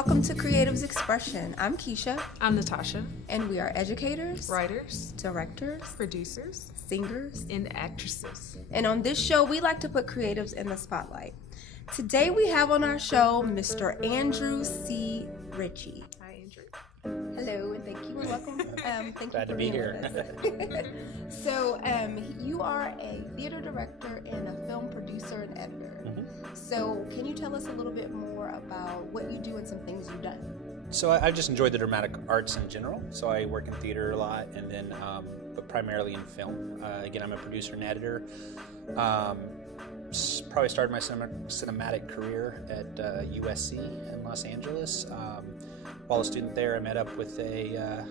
Welcome to Creatives Expression. I'm Keisha. I'm Natasha. And we are educators, Writers, directors, producers, singers, and actresses. And on this show, we like to put creatives in the spotlight. Today we have on our show Mr. Andrew C. Richey. Hi, Andrew. Hello, and thank you and welcome. Thank Glad you to be here. So, you are a theater director and a film producer and editor. Mm-hmm. So, can you tell us a little bit more about what you do and some things you've done? So I've just enjoyed the dramatic arts in general. So I work in theater a lot, and then, but primarily in film. Again, I'm a producer and editor. Probably started my cinematic career at USC in Los Angeles. While a student there, I met up with a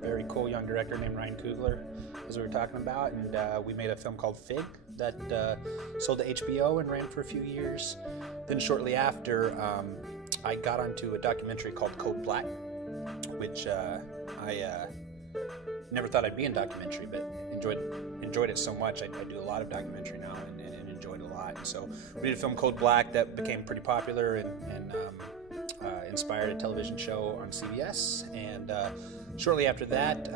very cool young director named Ryan Coogler, as we were talking about, and we made a film called Fig that sold to HBO and ran for a few years. Then shortly after, I got onto a documentary called Code Black, which I never thought I'd be in documentary, but enjoyed it so much. I do a lot of documentary now and enjoyed it a lot. So we did a film Code Black that became pretty popular and inspired a television show on CBS. And shortly after that,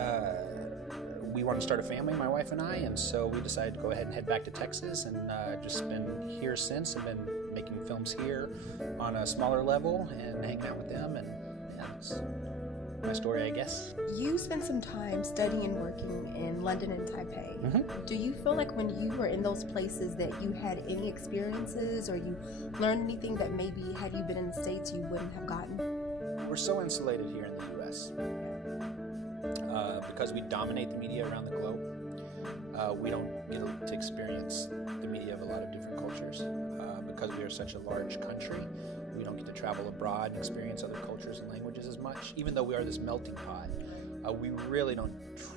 we wanted to start a family, my wife and I, and so we decided to go ahead and head back to Texas, and just been here since. I've been making films here on a smaller level and hanging out with them, and yeah, that's my story, I guess. You spent some time studying and working in London and Taipei. Mm-hmm. Do you feel like when you were in those places that you had any experiences or you learned anything that maybe had you been in the States you wouldn't have gotten? We're so insulated here in the U.S. Because we dominate the media around the globe. We don't get to experience the media of a lot of different cultures. Because we are such a large country, we don't get to travel abroad and experience other cultures and languages as much. Even though we are this melting pot, we really don't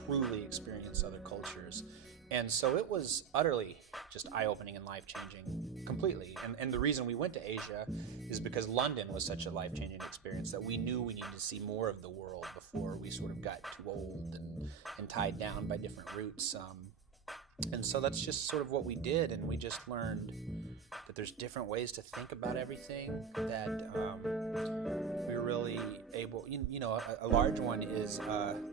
truly experience other cultures. And so it was utterly just eye-opening and life-changing completely. And the reason we went to Asia is because London was such a life-changing experience that we knew we needed to see more of the world before we sort of got too old and tied down by different roots. And so that's just sort of what we did, and we just learned that there's different ways to think about everything, that we're really able, a large one is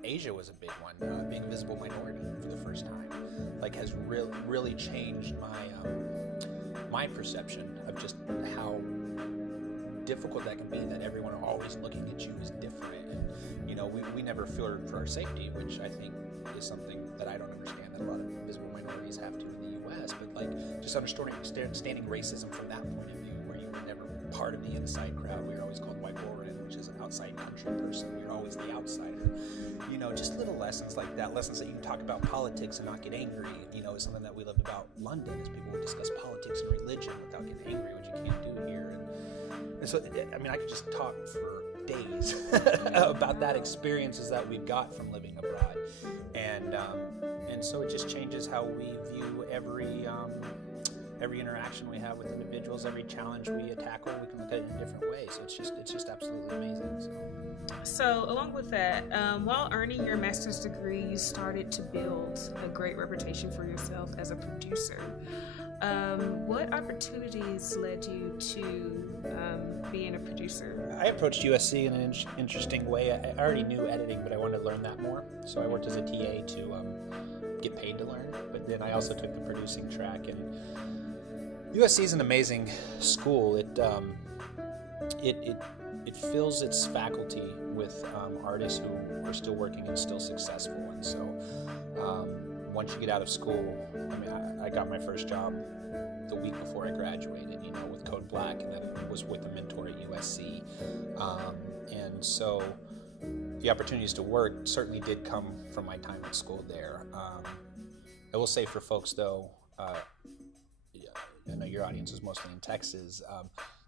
Asia was a big one, being a visible minority for the first time, has really changed my perception of just how difficult that can be, that everyone always looking at you is different, and we never feel for our safety, which I think is something that I don't understand that a lot of visible minorities have to in the U.S., but just understanding racism from that point of view, where you were never part of the inside crowd. We were always called white Warren, which is an outside country person. We were always the outsider. Just little lessons like that, lessons that you can talk about politics and not get angry, is something that we loved about London, is people would discuss politics and religion without getting angry, which you can't do here. And so, I could just talk for days about that experiences that we got from living abroad, and so it just changes how we view every interaction we have with individuals, every challenge we tackle. We can look at it in a different way. So it's just absolutely amazing. So along with that, while earning your master's degree, you started to build a great reputation for yourself as a producer. What opportunities led you to being a producer? I approached USC in an interesting way. I already knew editing, but I wanted to learn that more. So I worked as a TA to get paid to learn, but then I also took the producing track. And USC is an amazing school. It fills its faculty with artists who are still working and still successful. And so once you get out of school, I got my first job the week before I graduated, with Code Black, and then was with a mentor at USC. And so the opportunities to work certainly did come from my time at school there. I will say for folks, though, I know your audience is mostly in Texas,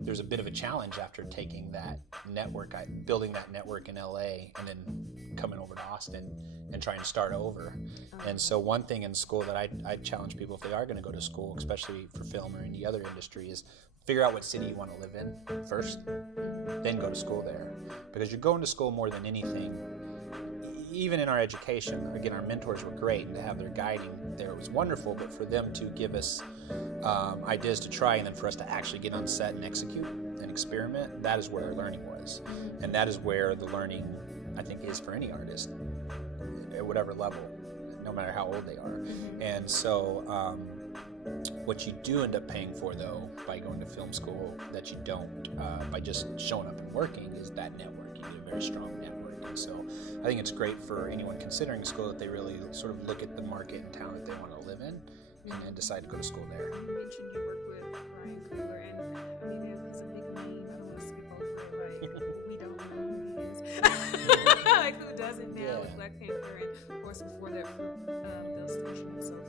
there's a bit of a challenge after taking that network, building that network in LA, and then coming over to Austin and trying to start over. And so one thing in school that I challenge people, if they are going to go to school, especially for film or any other industry, is figure out what city you want to live in first, then go to school there. Because you're going to school more than anything. Even in our education, again, our mentors were great, and to have their guiding there was wonderful, but for them to give us ideas to try, and then for us to actually get on set and execute and experiment, that is where our learning was. And that is where the learning, I think, is for any artist at whatever level, no matter how old they are. And so what you do end up paying for, though, by going to film school that you don't by just showing up and working, is that network. You get a very strong network. And so I think it's great for anyone considering school that they really sort of look at the market and town that they want to live in and decide to go to school there. You mentioned you work with Ryan Coogler, and I mean, he's a big name. I don't want to skip over it. Like, we don't know who he is. Like, who doesn't now with Black Panther, and of course before that, Bill Station and so forth.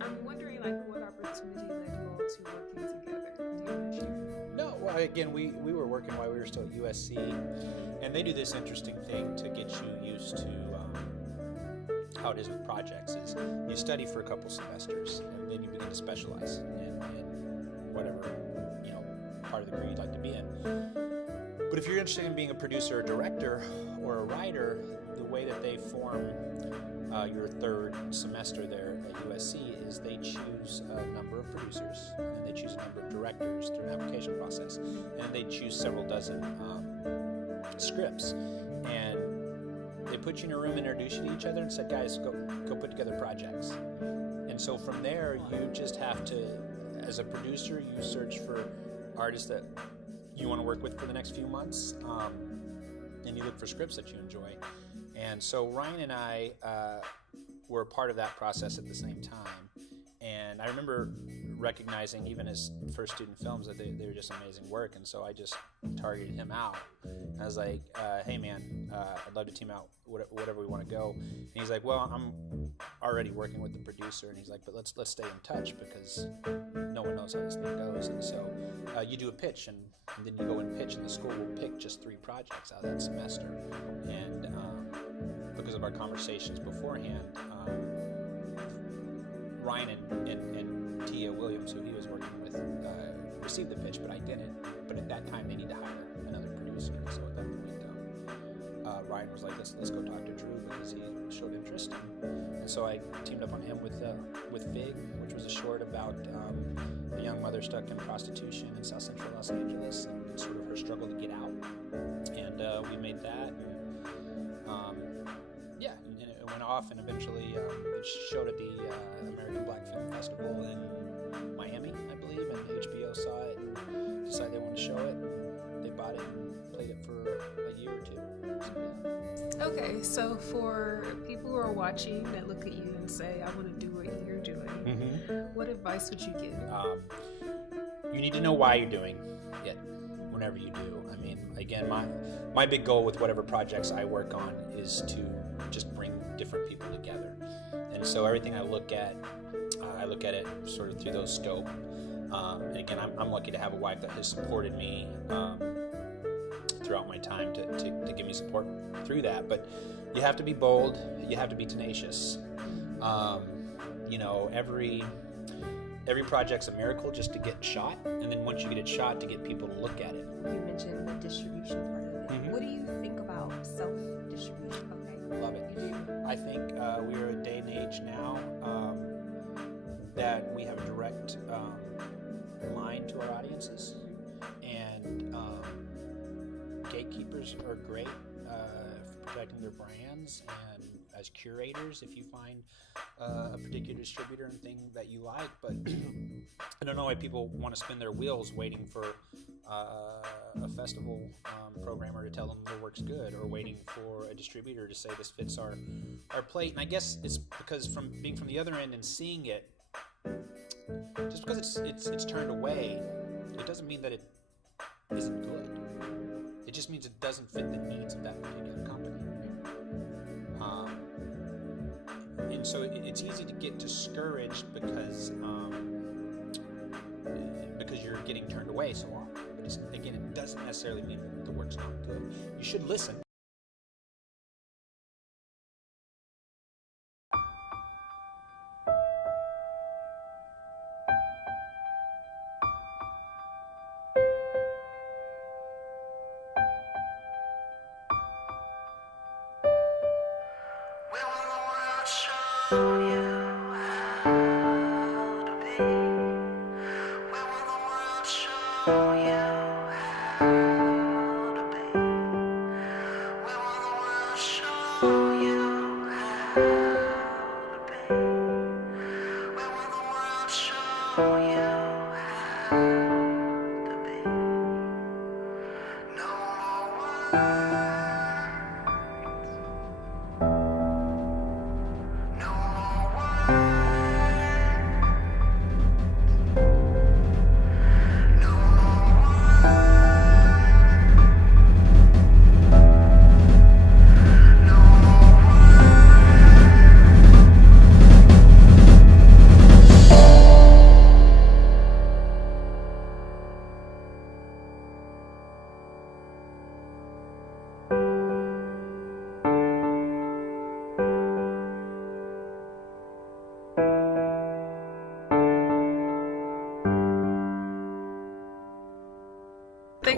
I'm wondering, like, what opportunity led you all to working together? Do you want to share? No, well, again, we were working while we were still at USC, and they do this interesting thing to get you used to how it is with projects. Is you study for a couple semesters, and then you begin to specialize in whatever part of the career you'd like to be in. But if you're interested in being a producer or director or a writer, the way that they form your third semester there at USC is they choose a number of producers, and they choose a number of directors through an application process, and they choose several dozen scripts, and they put you in a room, introduce you to each other, and said, guys, go put together projects. And so from there, you just have to, as a producer, you search for artists that you want to work with for the next few months, and you look for scripts that you enjoy. And so Ryan and I were a part of that process at the same time. And I remember recognizing, even as first student films, that they were just amazing work. And so I just targeted him out. And I was like, hey man, I'd love to team out whatever we want to go. And he's like, well, I'm already working with the producer. And he's like, but let's stay in touch, because no one knows how this thing goes. And so you do a pitch, and then you go and pitch, and the school will pick just 3 projects out of that semester. And because of our conversations beforehand, Ryan and Tia Williams, who he was working with, received the pitch, but I didn't. But at that time, they need to hire another producer. So at that point, Ryan was like, let's go talk to Drew, because he showed interest. And so I teamed up on him with Fig, which was a short about a young mother stuck in prostitution in South Central Los Angeles, and sort of her struggle to get out. And we made that. And it went off, and eventually it showed at the American Black Film Festival in Miami, I believe, and HBO saw it and decided they wanted to show it, and they bought it and played it for a year or 2. So, yeah. Okay, so for people who are watching that look at you and say, I want to do what you're doing, what advice would you give? You need to know why you're doing it whenever you do. I mean, again, my big goal with whatever projects I work on is to just bring different people together. And so everything I look at it sort of through those scope. And again, I'm lucky to have a wife that has supported me throughout my time to give me support through that. But you have to be bold. You have to be tenacious. Every project's a miracle just to get shot, and then once you get it shot, to get people to look at it. You mentioned the distribution part of it. What do you think about self-distribution? Okay. Love it. I think we are a day and age now that we have a direct line to our audiences, and gatekeepers are great for protecting their brands, and as curators, if you find a particular distributor and thing that you like. But I don't know why people want to spin their wheels waiting for a festival programmer to tell them their work's good, or waiting for a distributor to say this fits our plate. And I guess it's because from being from the other end and seeing it, just because it's turned away, it doesn't mean that it isn't good. It just means it doesn't fit the needs of that particular company. And so it's easy to get discouraged because you're getting turned away so often. But again, it doesn't necessarily mean that the work's not good. You should listen.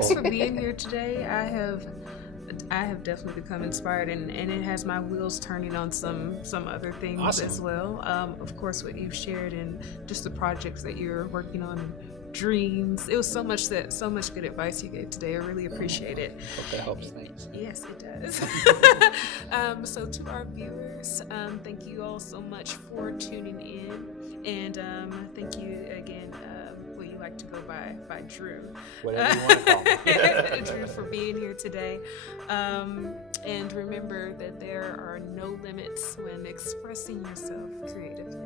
thanks for being here today. I have definitely become inspired, and it has my wheels turning on some other things Awesome. as well. Of course, what you've shared and just the projects that you're working on, and dreams. It was so much good advice you gave today. I really appreciate it. Hope that helps. Thanks. Yes, it does. So to our viewers, thank you all so much for tuning in, and thank you again. What you like to go by Drew. Whatever you want to call me. Drew, for being here today. And remember that there are no limits when expressing yourself creatively.